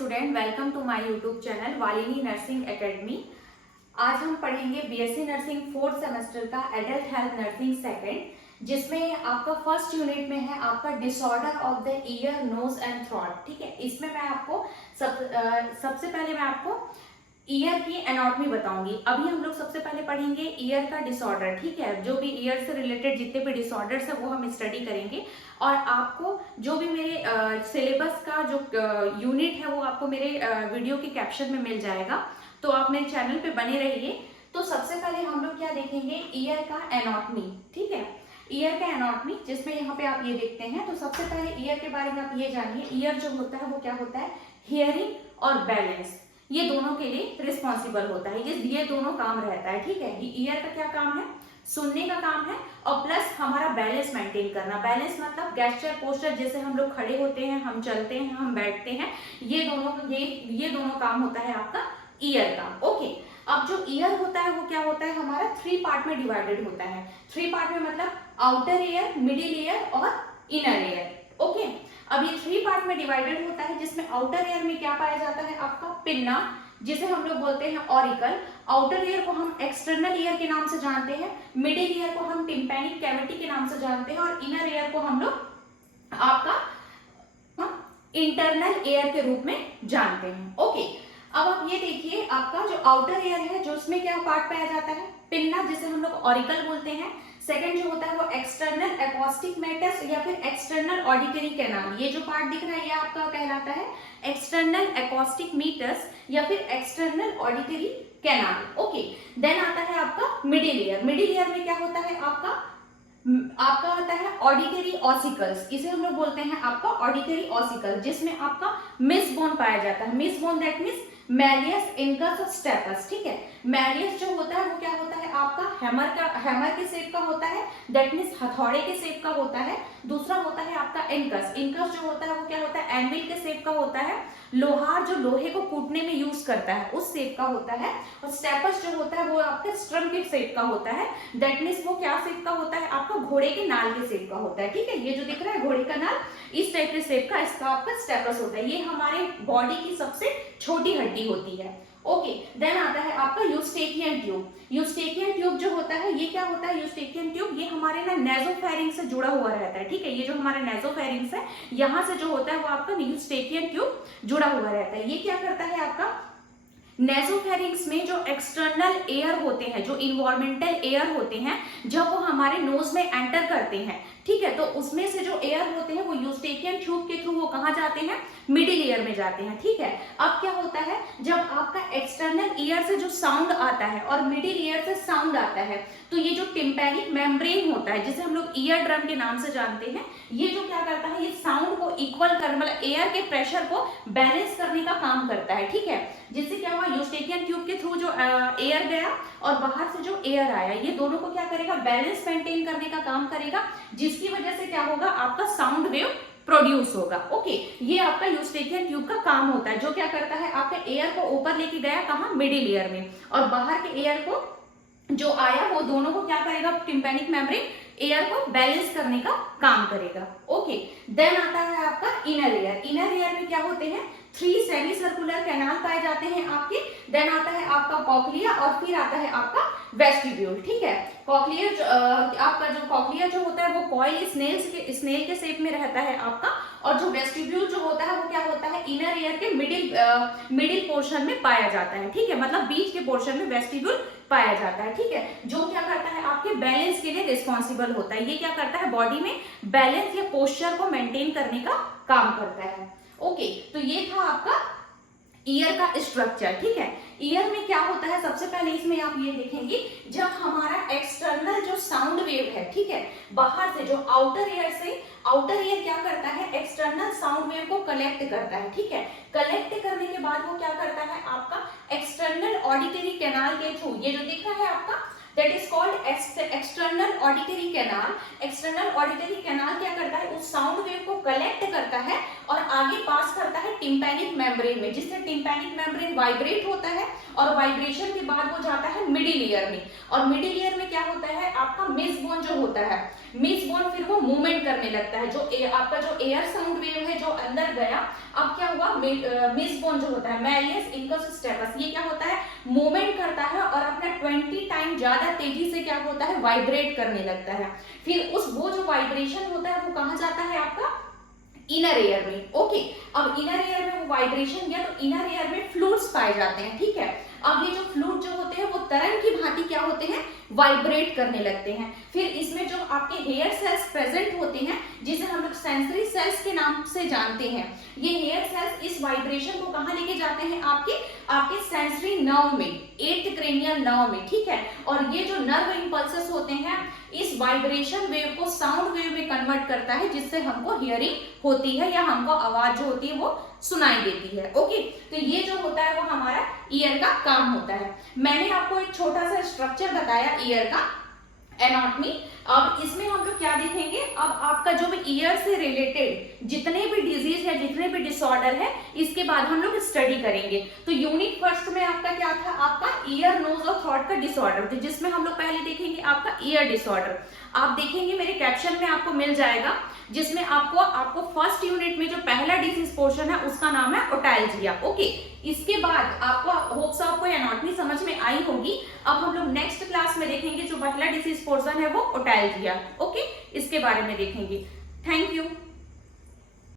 Student, welcome to my YouTube channel Walini nursing academy. आज हम पढ़ेंगे बीएससी नर्सिंग फोर्थ सेमेस्टर का एडल्ट हेल्थ नर्सिंग सेकंड, जिसमें आपका फर्स्ट यूनिट में है आपका disorder of the ear, nose and throat. ठीक है, इसमें मैं आपको सबसे पहले मैं आपको ईयर की एनाटॉमी बताऊंगी। अभी हम लोग सबसे पहले पढ़ेंगे ईयर का डिसऑर्डर। ठीक है, जो भी ईयर से रिलेटेड जितने भी डिसऑर्डर्स है वो हम स्टडी करेंगे। और आपको जो भी मेरे सिलेबस का जो यूनिट है वो आपको मेरे वीडियो के कैप्शन में मिल जाएगा, तो आप मेरे चैनल पे बने रहिए। तो सबसे पहले हम लोग क्या देखेंगे, ईयर का एनाटॉमी। ठीक है, ईयर का एनाटॉमी, जिसमें यहाँ पे आप ये देखते हैं। तो सबसे पहले ईयर के बारे में आप ये जानिए, ईयर जो होता है वो क्या होता है, हियरिंग और बैलेंस, ये दोनों के लिए रिस्पॉन्सिबल होता है। ये दोनों काम रहता है। ठीक है, ईयर का क्या काम है, सुनने का काम है, और प्लस हमारा बैलेंस मेंटेन करना। बैलेंस मतलब गेस्चर, पोस्चर, जैसे हम लोग खड़े होते हैं, हम चलते हैं, हम बैठते हैं, ये दोनों काम होता है आपका ईयर का। ओके, अब जो ईयर होता है वो क्या होता है, हमारा 3 पार्ट में डिवाइडेड होता है। 3 पार्ट में मतलब आउटर ईयर, मिडिल ईयर और इनर ईयर। ओके, अब ये 3 पार्ट में डिवाइडेड होता है, जिसमें आउटर ईयर में क्या पाया जाता है, आपका पिन्ना, जिसे हम लोग बोलते हैं ऑरिकल। आउटर ईयर को हम एक्सटर्नल ईयर के नाम से जानते हैं, मिडिल ईयर को हम टिम्पैनिक कैविटी के नाम से जानते हैं, और इनर ईयर को हम लोग आपका इंटरनल ईयर के रूप में जानते हैं। ओके, अब आप ये देखिए, आपका जो आउटर ईयर है, जो उसमें क्या पार्ट पाया जाता है, पिन्ना, जिसे हम लोग ऑरिकल बोलते हैं। सेकंड जो होता है वो एक्सटर्नल एकॉस्टिक मैटर्स या फिर एक्सटर्नल ऑडिटरी कैनाल। ये जो पार्ट दिख रहा है ये आपका कहलाता है एक्सटर्नल एकॉस्टिक मीटर्स या फिर external auditory canal. Okay, then आता है आपका मिडिल ईयर। मिडिल ईयर में क्या होता है, आपका होता है ऑडिटरी ऑसिकल्स, इसे हम लोग बोलते हैं आपका ऑडिटरी ऑसिकल, जिसमें आपका मिस बोन पाया जाता है। Miss bone that means malleus, incus और स्टेपस। ठीक है, मैलियस जो होता है वो क्या होता है, आपका हैमर के शेप का होता है, दैट मीन्स हथौड़े के शेप का होता है। दूसरा होता है आपका इनकस। इनकस जो होता है वो क्या होता है, एनविल के शेप का होता है, लोहार जो लोहे को कूटने में यूज करता है उस शेप का होता है। और स्टेपस जो होता है वो आपके स्ट्रम के शेप का होता है, दैट मीन्स वो क्या शेप का होता है, आपका घोड़े के नाल के शेप का होता है। ठीक है, ये जो दिख रहा है घोड़े का नाल, इस टाइप के शेप का इसका आपका स्टेपस होता है। ये हमारे बॉडी की सबसे छोटी हड्डी होती है। ओके, देन आता है आपका यूस्टेकियन ट्यूब। यूस्टेकियन ट्यूब जो होता है ये क्या होता है, यूस्टेकियन ट्यूब ये हमारे ना नेजोफेरिंक्स से जुड़ा हुआ रहता है। ठीक है, ये जो हमारा नेजोफेरिंक्स है यहाँ से जो होता है वो आपका यूस्टेकियन ट्यूब जुड़ा हुआ रहता है। ये क्या करता है, आपका नेजोफेरिंक्स में जो एक्सटर्नल एयर होते हैं, जो इन्वायरमेंटल एयर होते हैं, जब वो हमारे नोज में एंटर करते हैं, ठीक है, तो उसमें से जो एयर होते हैं वो यूस्टेकियन ट्यूब के थ्रू वो कहाँ जाते हैं, मिडिल ईयर में जाते हैं। ठीक है, अब क्या होता है, जब आपका एक्सटर्नल ईयर से जो साउंड आता है और मिडिल ईयर से साउंड आता है, तो ये जो टिम्पैनिक मेम्ब्रेन होता है, जिसे हम लोग ईयर ड्रम के नाम से जानते हैं, ये जो क्या करता है, ये साउंड को इक्वल कर, मतलब एयर के प्रेशर को बैलेंस करने का काम करता है। ठीक है, जिससे क्या हुआ, यूस्टेकियन ट्यूब के थ्रू जो एयर गया और बाहर से जो एयर आया, ये दोनों को क्या करेगा, बैलेंस मेंटेन करने का काम करेगा, जिसकी वजह से क्या होगा, आपका साउंड वेव प्रोड्यूस होगा। ओके, ये आपका यूस्टेकियन ट्यूब का काम होता है, जो क्या करता है, आपका एयर को ऊपर लेके गया कहाँ, मिडिल ईयर में, और बाहर के एयर को जो आया वो दोनों को क्या करेगा, टिम्पैनिक मेम्ब्रेन एयर को बैलेंस करने का काम करेगा। ओके, देन आता है आपका इनर ईयर। इनर ईयर में क्या होते हैं, 3 सेमी सर्कुलर कैनाल पाए जाते हैं आपके। देन आता है आपका कॉक्लिया और फिर आता है आपका वेस्टिब्यूल। ठीक है, कॉक्लियर आपका जो कॉक्लिया जो होता है वो कॉइल स्नेल के शेप में रहता है आपका, और जो वेस्टिब्यूल जो होता है वो क्या होता है, इनर ईयर के मिडिल पोर्शन में पाया जाता है। ठीक है, मतलब बीच के पोर्शन में वेस्टिब्यूल पाया जाता है। ठीक है, जो क्या करता है, आपके बैलेंस के लिए रिस्पॉन्सिबल होता है। ये क्या करता है, बॉडी में बैलेंस या पोस्चर को मेंटेन करने का काम करता है। ओके, तो ये था आपका ईयर का स्ट्रक्चर। ठीक है, ईयर में क्या होता है, सबसे पहले इसमें आप ये देखेंगे, जब हमारा एक्सटर्नल जो साउंड वेव है, ठीक है, बाहर से जो आउटर ईयर क्या करता है, एक्सटर्नल साउंड वेव को कलेक्ट करता है। ठीक है, कलेक्ट करने के बाद वो क्या करता है, आपका एक्सटर्नल ऑडिटरी कैनाल के थ्रू, ये जो दिख रहा है आपका that is called external auditory canal. External auditory canal क्या करता है, उस साउंड वेव को कलेक्ट करता है और आगे पास करता है टिम्पैनिक मेम्ब्रेन में, जिससे टिम्पैनिक मेम्ब्रेन वाइब्रेट होता है और वाइब्रेशन के बाद वो जाता है मिडिल ईयर में, और मिडिल ईयर में क्या होता है, आपका मिस बोन जो होता है, मिस बोन फिर वो मूवमेंट करने लगता है। जो आपका जो एयर साउंड वेव है जो अंदर गया, अब क्या हुआ, मिस बोन जो होता है, मैलियस इंकस स्टेपस, ये क्या होता है, मूवमेंट करता है और अपना 20 टाइम ज्यादा तेजी से क्या होता है, वाइब्रेट करने लगता है। फिर वो जो वाइब्रेशन होता है वो कहाँ जाता है, आपका इनर एयर में। ओके, अब इनर एयर में वो वाइब्रेशन गया तो इनर एयर में फ्लूइड्स पाए जाते हैं, ठीक है। अब ये जो फ्लूइड जो होते हैं वो तरंग की भांति क्या होते हैं, वाइब्रेट करने लगते हैं। फिर इसमें जो आपके हेयर सेल्स प्रेजेंट होते हैं, जिसे हम लोग सेंसरी सेल्स के नाम से जानते हैं, ये हेयर सेल्स इस वाइब्रेशन को कहाँ लेके जाते हैं, आपके सेंसरी नर्व में, 8th क्रेनियल नर्व में, ठीक है। और ये जो नर्व इंपल्सेस होते हैं इस वाइब्रेशन वेव को साउंड वेव में कन्वर्ट करता है, जिससे हमको हियरिंग होती है या हमको आवाज जो होती है वो सुनाई देती है। ओके, तो ये जो होता है वो हमारा ईयर का काम होता है। मैंने आपको एक छोटा सा स्ट्रक्चर बताया ईयर का, एनाटॉमी। अब इसमें हम लोग क्या देखेंगे, अब आपका जो भी ईयर से रिलेटेड जितने भी डिजीज है, जितने भी डिसऑर्डर है, इसके बाद हम लोग स्टडी करेंगे। तो यूनिट फर्स्ट में आपका क्या था, आपका ईयर नोज और थ्रोट का डिसऑर्डर, तो जिसमें हम लोग पहले देखेंगे आपका ईयर डिसऑर्डर। आप देखेंगे मेरे कैप्शन में आपको मिल जाएगा, जिसमें आपको फर्स्ट यूनिट में जो पहला डिसीज पोर्शन है उसका नाम है ओटैल्जिया। ओके, इसके बाद आपको एनाटॉमी समझ में आई होगी। अब हम लोग नेक्स्ट क्लास में देखेंगे जो पहला डिसीज पोर्शन है वो ओटैल्जिया। ओके, इसके बारे में देखेंगे। Thank you.